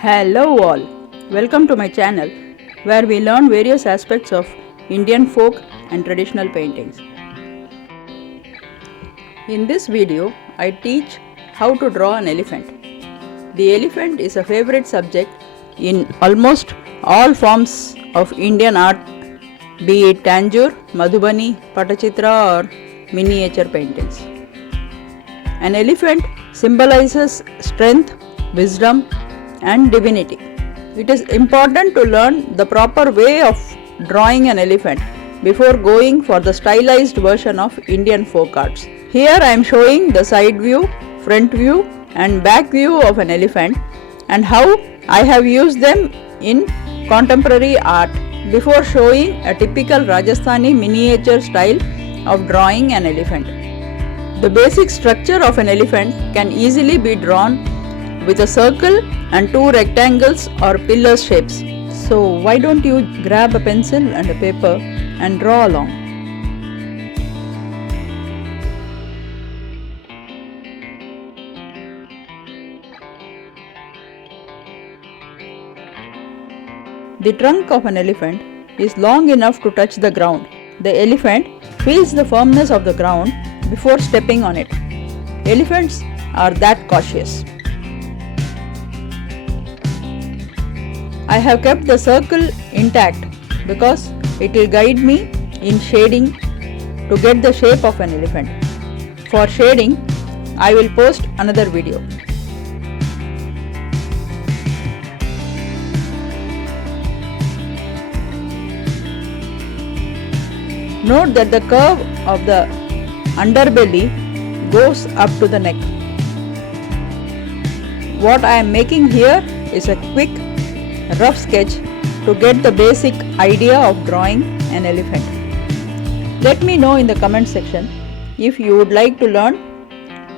Hello all, welcome to my channel where we learn various aspects of Indian folk and traditional paintings. In this video, I teach how to draw an elephant. The elephant is a favorite subject in almost all forms of Indian art, be it Tanjore, Madhubani, Patachitra or miniature paintings. An elephant symbolizes strength, wisdom and divinity. It is important to learn the proper way of drawing an elephant before going for the stylized version of Indian folk arts. Here I am showing the side view, front view and back view of an elephant and how I have used them in contemporary art before showing a typical Rajasthani miniature style of drawing an elephant. The basic structure of an elephant can easily be drawn with a circle and two rectangles or pillar shapes. So why don't you grab a pencil and a paper and draw along. The trunk of an elephant is long enough to touch the ground. The elephant feels the firmness of the ground before stepping on it. Elephants are that cautious. I have kept the circle intact because it will guide me in shading to get the shape of an elephant. For shading, I will post another video. Note that the curve of the underbelly goes up to the neck. What I am making here is a quick rough sketch to get the basic idea of drawing an elephant. Let me know in the comment section if you would like to learn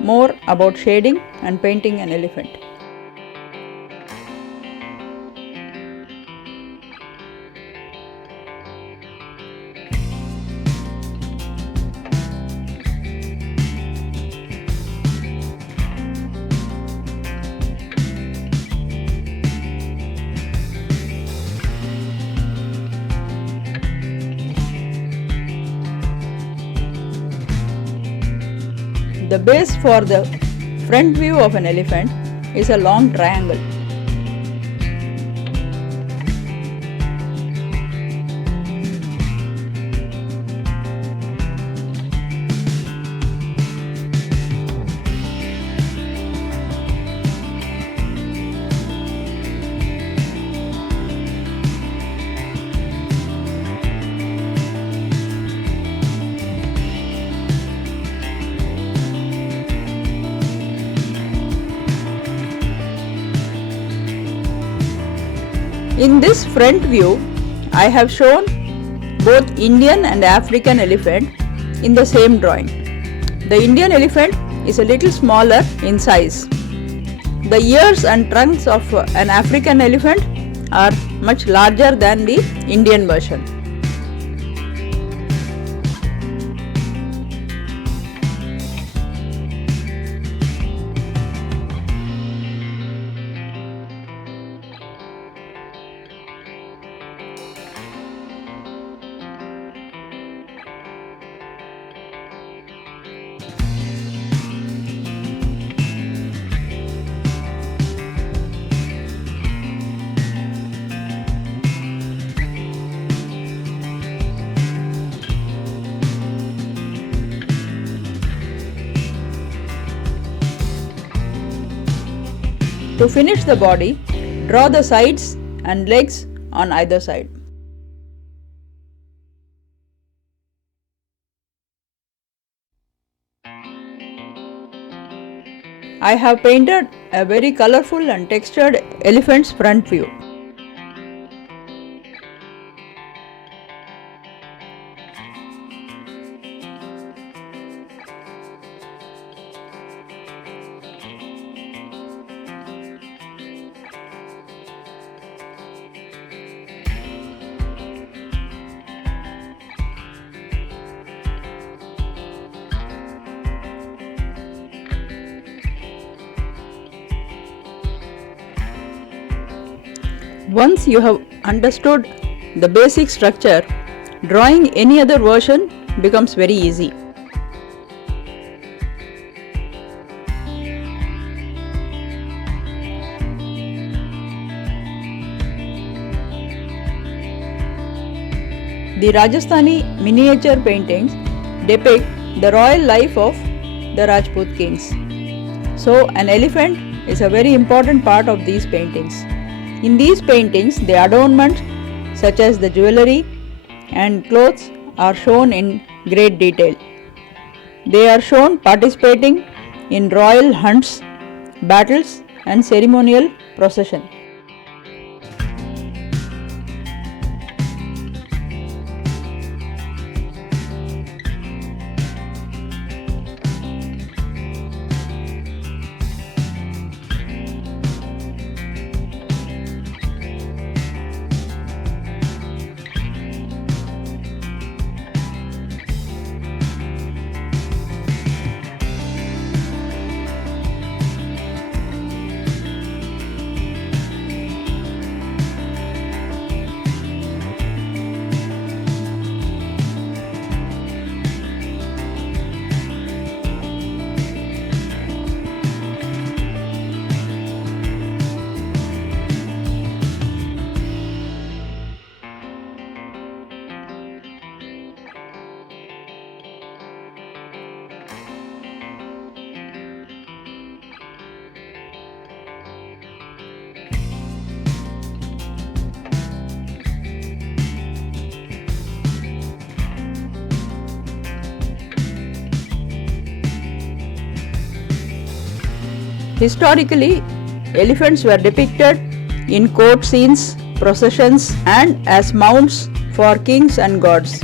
more about shading and painting an elephant. The base for the front view of an elephant is a long triangle. In this front view, I have shown both Indian and African elephant in the same drawing. The Indian elephant is a little smaller in size. The ears and trunks of an African elephant are much larger than the Indian version. To finish the body, draw the sides and legs on either side. I have painted a very colorful and textured elephant's front view. Once you have understood the basic structure, drawing any other version becomes very easy. The Rajasthani miniature paintings depict the royal life of the Rajput kings. So, an elephant is a very important part of these paintings. In these paintings, the adornments such as the jewelry and clothes are shown in great detail. They are shown participating in royal hunts, battles, and ceremonial procession. Historically, elephants were depicted in court scenes, processions, and as mounts for kings and gods.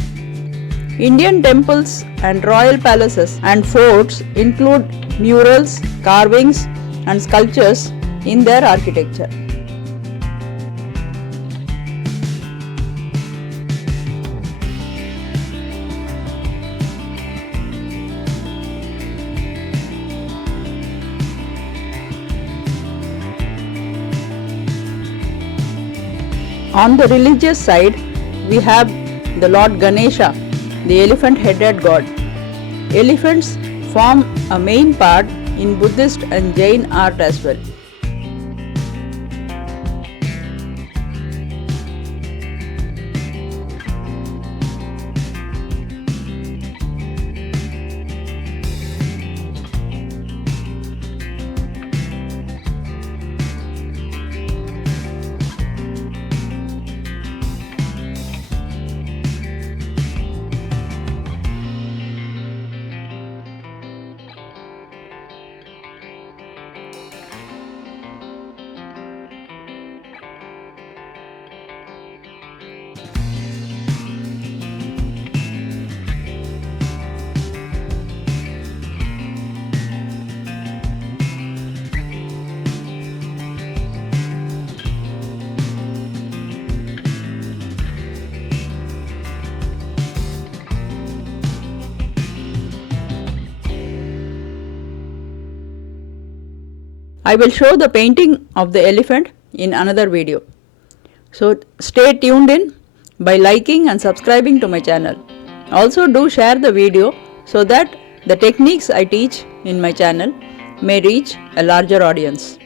Indian temples and royal palaces and forts include murals, carvings, and sculptures in their architecture. On the religious side, we have the Lord Ganesha, the elephant-headed god. Elephants form a main part in Buddhist and Jain art as well. I will show the painting of the elephant in another video. So stay tuned in by liking and subscribing to my channel. Also do share the video so that the techniques I teach in my channel may reach a larger audience.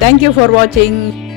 Thank you for watching.